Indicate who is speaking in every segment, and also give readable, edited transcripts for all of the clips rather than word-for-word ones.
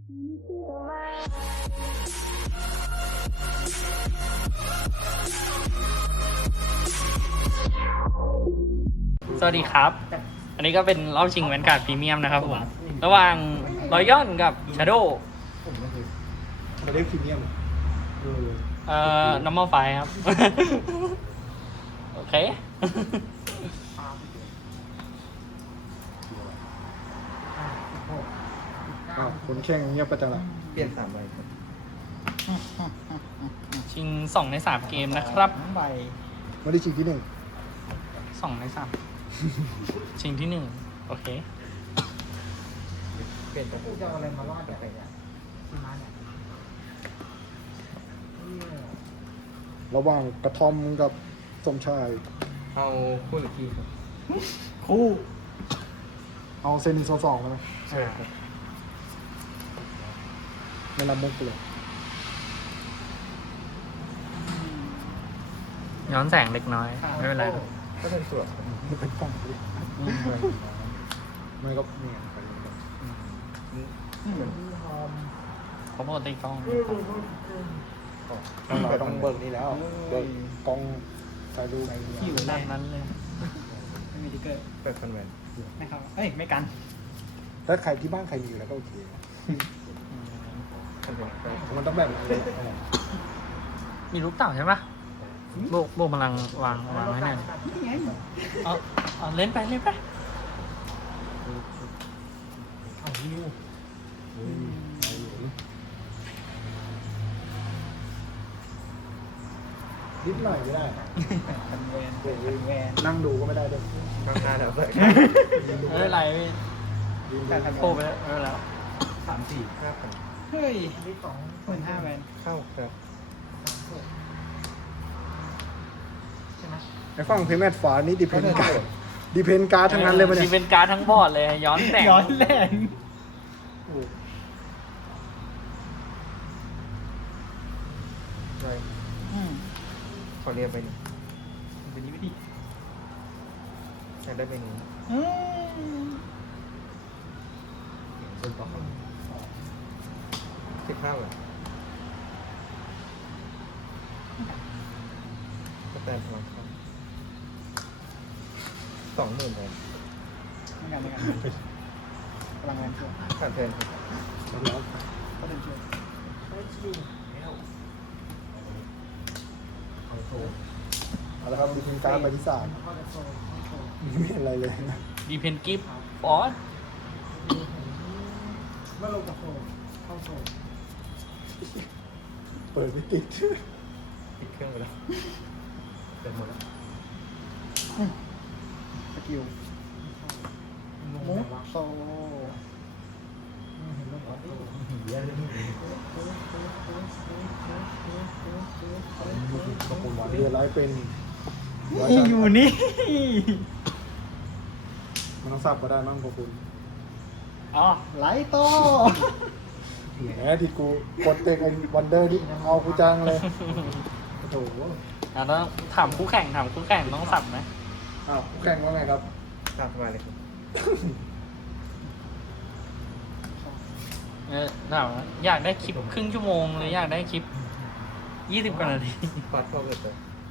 Speaker 1: สวัสดีครับ อันนี้ก็เป็นรอบชิงแวนการ์ดพรีเมียมนะครับผม ระหว่างรอยอนกับชาโด
Speaker 2: มาเรียกพรีเมียม
Speaker 1: normal five ครับ โอเค
Speaker 2: คนแข่งเงียบประจังละ
Speaker 3: เปลี่ยน3 ใบ
Speaker 1: ชิง2 ใน 3 เกมนะครับ
Speaker 3: ใบ
Speaker 2: ไม่ได้ชิงที่
Speaker 1: 2 ใน 3 ชิงที่ 1 โอเค
Speaker 3: เปลี่ยนตัว
Speaker 4: จะเอาอะไรมารอดแบบเนี่ยที่มาเนี่ย
Speaker 2: 1ระหว่างกระทอมกับสมชาย
Speaker 3: เอาคู่หรือพี่ครับ
Speaker 1: คู่
Speaker 2: เอาเซนิโซสองแล้วไหม
Speaker 3: ใช่ครับ
Speaker 2: ไม่รับมุกเลย
Speaker 1: ย้อนแสงเล็กน้อย ไม่เป็นไรครับ
Speaker 3: ก็เป็นส่วน
Speaker 2: นี่เป็นกล้องดิไม่ก็เนี่ยไปเลยครับ
Speaker 1: เพราะปกติกล้อง
Speaker 2: เราต้องเบิกนี่แล้ว เบิกกล้องถ่ายรูป
Speaker 1: ผิวแบบนั้นเลย
Speaker 4: ไม่มีติ๊กเกอร์
Speaker 3: เปิดคอนแวน
Speaker 4: ไม่เข้าเอ้ย ไม่กัน
Speaker 2: ถ้าใครที่บ้านใครมีอยู่แล้วก็โอเค
Speaker 3: คอนแวนไป
Speaker 2: มันต้องแบบนี้เลย
Speaker 1: มีลูกเต่าใช่ปะโบกพลังวางไว้หน่อย
Speaker 4: นี่ไง
Speaker 1: เอาเล่นไปเล่นไป
Speaker 4: เอาฮิว
Speaker 2: นิดหน่อยไม่ได้
Speaker 4: กันแวนแวน
Speaker 2: นั่งดูก็ไม่ได้ด้วย
Speaker 3: ข้างหน้าแล้วเปิด
Speaker 1: ไม่เป็นไรพี่
Speaker 4: การทำ
Speaker 1: โผล่ไปแล้วไม่เป็นไร
Speaker 4: เฮ้ย15,000แวน
Speaker 3: เข้าครับ
Speaker 4: ใช่ไหม
Speaker 2: ไอ้ฝั่งเพย์แมทฟ้านี่ดิเพนการ์ดดิเพนการ์ดทั้งนั้นเลยมัน
Speaker 1: มี
Speaker 2: เนี่ย
Speaker 1: เป็นการ์ดทั้งบอร์ดเลย ย้อนแสง
Speaker 4: ย้อนแรง
Speaker 3: ไป
Speaker 4: อืม
Speaker 3: ขอเรียนไปหนึ่ง
Speaker 4: เป็นนี้ไม่ดี
Speaker 3: อยากได้ไปหนึ่ง
Speaker 4: อืม
Speaker 3: 15 เลยก็แตนพลังครับ20,000เลย
Speaker 4: ไม่กันพลังงานช่วย
Speaker 3: ขาดแทนครับ
Speaker 4: ก็เป็นช่วย
Speaker 2: เอาละครับดิเพนการ์ดใบที่3ไม่เห็นอะไรเลย
Speaker 1: ดีเพนกิฟฟอส
Speaker 4: เมื่อลงกับโซ่เข้าโซ่
Speaker 2: เปิดไม่ติด
Speaker 3: ปิดเครื่องไปแล้วเต็มหมดแล้ว
Speaker 4: สกิลมุกโซ่
Speaker 2: เรือร้ายเป็น
Speaker 4: อยู่นี่
Speaker 2: มันต้องสับก็ได้มั้งพวกคุณ
Speaker 4: อ๋อไลโต้
Speaker 2: แหมที่กูกดเตะไอ้วันเดอร์ที่เอากูจังเลยโอ้โห
Speaker 1: แล้วถามคู่แข่งต้องสับไหม
Speaker 2: อ้าวคู่แข่งว่าไงครับ
Speaker 3: ตามสบายเลยครับ
Speaker 1: ถามว่าอยากได้คลิปครึ่งชั่วโมงหรืออยากได้คลิป 20 กว่านาที
Speaker 3: ฟาดเข้าเลยตัว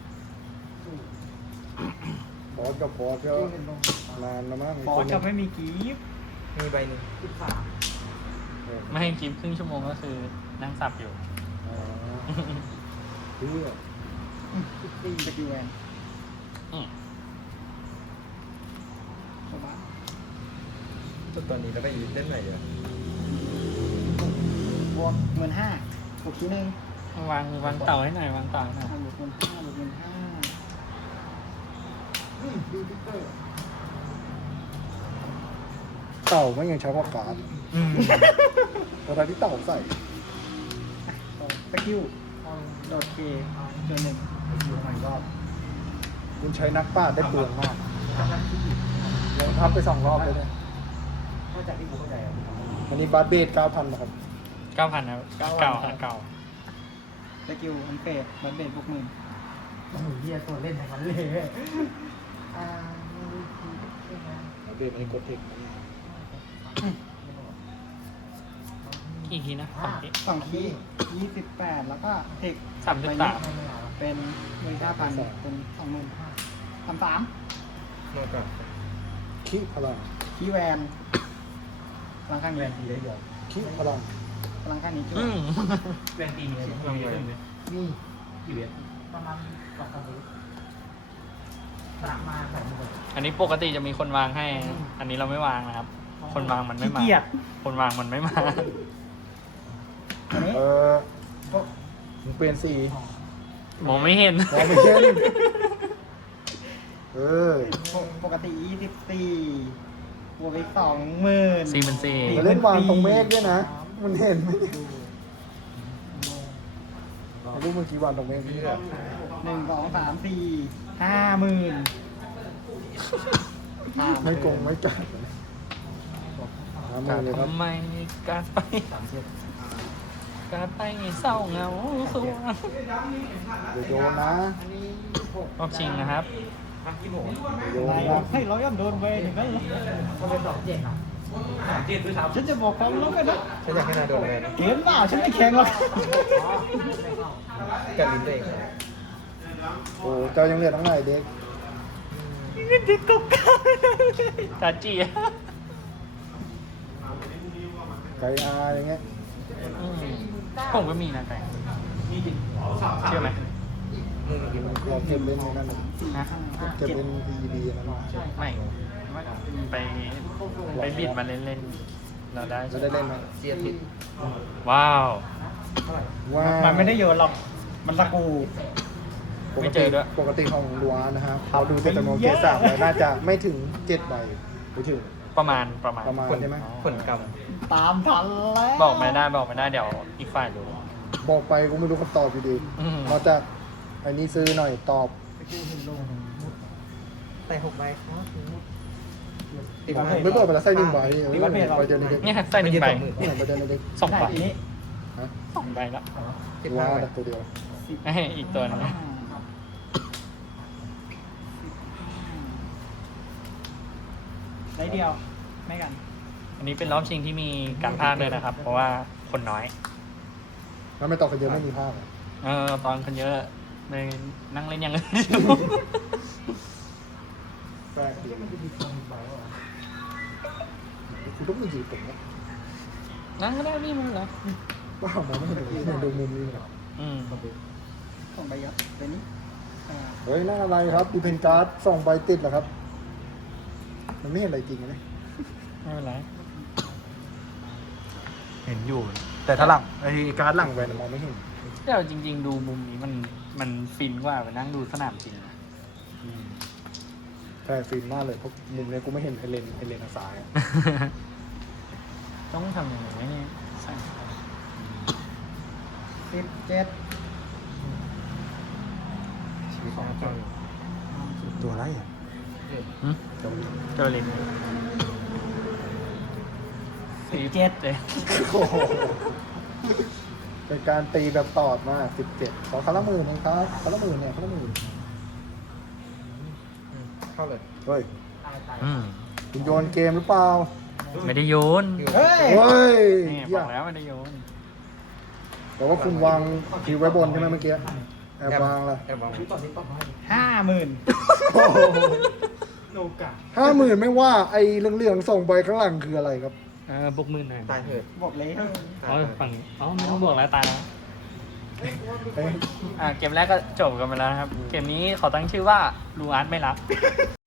Speaker 2: บอสกับบอสก็นานแล้วมั้ง
Speaker 4: บอสจะไม่มีกีฟ
Speaker 3: มีใบหนึ่ง
Speaker 1: ไม่ให้คลิปครึ่งชั่วโมงก็คือนั่งสับอยู่
Speaker 2: อ๋อเพื่อ
Speaker 4: ตีสกิลแวน
Speaker 1: อืม
Speaker 4: โซบะ
Speaker 3: ตอนนี้เราไปยืนเล่นไหนอยู่
Speaker 4: บวก15,000บวกทีนึง
Speaker 1: วางเต่าให้หน่อยวางเต่าให้หน่อย
Speaker 4: บวก15,000บวก15,000
Speaker 2: เต่าไม่ยังใช้พวกการ์ดเวลาที่เต่าใส่
Speaker 4: สกิลโดดเคจนหนึ่งมันรอบ
Speaker 2: คุณใช้นักปราชญ์ได้เปลืองมากลงทับไป2 รอบเลยเนี่ย
Speaker 4: เข้าใจที่ผมเข้าใจอ่ะ
Speaker 2: วันนี้บาสเบส 9,000นะครับ
Speaker 1: 9,000ครับเก่าค่ะเก่า
Speaker 4: สกิลอันเฟดบัตเบดพวกมึง
Speaker 2: โอ้โหเฮียตัวเล่นอย่างนั้นเลย
Speaker 4: อ่า
Speaker 2: บาสเบสมันกดเทค
Speaker 1: กี่ทีนะ2ที
Speaker 4: 2 คี28 แล้วก็เทค
Speaker 1: 3.3
Speaker 4: เป็น15,000เป็น20,000 33
Speaker 3: นอกจาก
Speaker 2: ขี้พลัง
Speaker 4: คีย์แวนพลังข้าง
Speaker 3: แว
Speaker 4: นี้
Speaker 3: นตีได้เดียว
Speaker 2: ขี้พลัง
Speaker 4: พลังข้างนี้จุ๊
Speaker 1: อืม
Speaker 3: แวนตีมีอะไรบ้างมีอะไรไหม
Speaker 2: นี่
Speaker 3: กี่เวท
Speaker 4: ประมาณ2-3วิสามมา2หมื่น
Speaker 1: อันนี้ปกติจะมีคนวางให้ อันนี้เราไม่วางนะครับ คนวางมันไม่มา
Speaker 4: ขี้เกียจ
Speaker 1: คนวางมันไม่มา
Speaker 4: อันนี้
Speaker 2: มึงเปลี่ยนสี
Speaker 1: มองไม่เห็น
Speaker 2: มองไม่เห็น
Speaker 4: ปกติ24บวกไป20,000
Speaker 1: 4 มัน
Speaker 2: มาเล่นวางตรงเมฆด้วยนะ มันเห็นไหมรู้เมื่อกี้วางตรงเมฆนี่แหละ
Speaker 4: 1 2 3 4 50,000
Speaker 2: ไม่โกงไม่กัดหามือเลยครับ
Speaker 1: ทำไมการไปการไปเศร้าเหงาสวง
Speaker 2: เดี๋ยวโยนนะ
Speaker 1: รอบชิงนะครับ
Speaker 2: โยน
Speaker 4: ไหน
Speaker 2: นะ
Speaker 4: ให้ร้อยโดนเวรอย่างนั้นเหรอ
Speaker 3: ก็เป็น2 7อ่ะ7ด้วยซ้ำ
Speaker 4: ฉันจะบอกความลับกันนะ
Speaker 3: ฉันอยากให้นายโดนอะไรนะ
Speaker 4: เกมเปล่าฉันไม่แข่งหรอก
Speaker 3: กัดลิ้นตัวเอง
Speaker 2: โอ้เจ้ายังเหลือทั้งไหนเด็ก
Speaker 4: นี่เด็กกบกา
Speaker 1: ตาจี
Speaker 2: ไก่อาอย่างเงี้ย
Speaker 1: ผมก็มีนะแต่เชื่อไหม
Speaker 2: เราเก็บเล่นในนั่นน่ะ
Speaker 1: นะ
Speaker 2: เก็บเล่น PED อันนั้นน่ะ
Speaker 1: ไม่ไปบิดมาเล่นๆเราได้
Speaker 2: จะได้เล่นไหม
Speaker 3: เสียทิศ
Speaker 1: ว้าว
Speaker 2: ว่า
Speaker 4: มันไม่ได้โยนหรอก มันตะกู
Speaker 1: ไม่เจอด้วย
Speaker 2: ปกติของลัวนะครับเราดูแต่จำนวนเคสสามแล้วน่าจะไม่ถึง7 ใบไม่ถึง
Speaker 1: ประมาณ
Speaker 2: ประมาณใช่ไหม
Speaker 3: ผลกรรม
Speaker 4: ตามทันแล้ว
Speaker 1: บอกไม่ได้เดี๋ยวอีกฝ่ายรู้
Speaker 2: บอกไปกูไม่รู้คำตอบอยู่ดี
Speaker 1: อืม
Speaker 2: นอกจากไอ้นี่ซื้อหน่อยตอบ
Speaker 3: แต่6 ใบครับ
Speaker 2: ไม่เปิดไปแล้วใส่1 ใบใบเดียวในเด็ก
Speaker 1: เนี่ยใส่1 ใบ
Speaker 2: เนี่ยใบเดียวในเด็ก
Speaker 1: 2 ใบ
Speaker 4: ทีนี้
Speaker 2: ฮะ
Speaker 1: 2 ใบแล้ว
Speaker 2: ลัวแต่ตัวเดียว
Speaker 1: อีกตัวหนึง
Speaker 4: ได้เดียว ไม่กัน
Speaker 1: อันนี้เป็นรอบชิงที่มีการพากย์ด้วยนะครับ เพราะว่าคนน้อย
Speaker 2: แล้วไม่ตอบกันเยอะไม่มีภาพเหรอ
Speaker 1: ตอนคนเยอะเลยนั่งเล่นอย่างอื่น
Speaker 2: แปลกดีคุณต้องมีจีบผมนะ
Speaker 1: นั่งก็ได้พี่มันเหรอ
Speaker 2: ว้าวมองไม่เห็นเลยเนี่ยดูมุมนี้เหรอ
Speaker 1: อืม
Speaker 4: ส่งไปยับเดี๋ยวนี้
Speaker 2: เฮ้ยนั่นอะไรครับดีเพนการ์ด2 ใบติดเหรอครับ มันไม่เห็นอะไรจริงนะ
Speaker 1: ไม่เป็นไร
Speaker 2: เห็นอยู่ แต่ถ้าหลังไอ้การ์ดหลังแวนมองไม่เห็น
Speaker 1: แต่เอาจริง ๆ ดูมุมนี้มันฟินกว่าไปนั่งดูสนามจริงนะ
Speaker 2: ใช่ฟิล์มมากเลยเพราะมุมเนี้ยกูไม่เห็นไอเลนทางซ้ายอะ
Speaker 1: ต้องทำยังไงวะเนี่ยใส่
Speaker 4: 17
Speaker 3: ชีวิตน่าจัง
Speaker 2: ตัวอะไรอ่ะ
Speaker 1: หึเจอลิม
Speaker 4: 17
Speaker 1: เจ๊
Speaker 2: โอ้โหเป็นการตีแบบตอดมาก17ขอคาละหมื่นนะครับคาละหมื่นเนี่ยคาละหมื่น
Speaker 3: เข้าเลย
Speaker 2: เฮ้ย
Speaker 1: อืม
Speaker 2: คุณโยนเกมหรือเปล่า
Speaker 1: ไม่ได้โยน
Speaker 4: เฮ้ย
Speaker 2: เฮ้ย
Speaker 1: นี่บ
Speaker 2: เหี้
Speaker 1: อย กแล้วไม่ได้โยน
Speaker 2: แต่ว่าคุณวางคิวไว้บนใช่ไหมเมื่อกี้แอบวางล่ะ
Speaker 3: แอบวาง
Speaker 4: 50,000
Speaker 2: โอ้โห50,000ไม่ว่าไอ้เหลืองๆส่งใบข้างหลังคืออะไรครับ
Speaker 1: บวกมือหน่อย
Speaker 3: ตายเถิด
Speaker 4: บอกเลย
Speaker 1: อ๋อฝั่งนี้อ๋อไม่ต้องบวกแล้วตายแล้ว
Speaker 2: เอ้ย
Speaker 1: เกมแรกก็จบกันไปแล้วนะครับ เกมนี้ขอตั้งชื่อว่าลูอาร์ตไม่รับ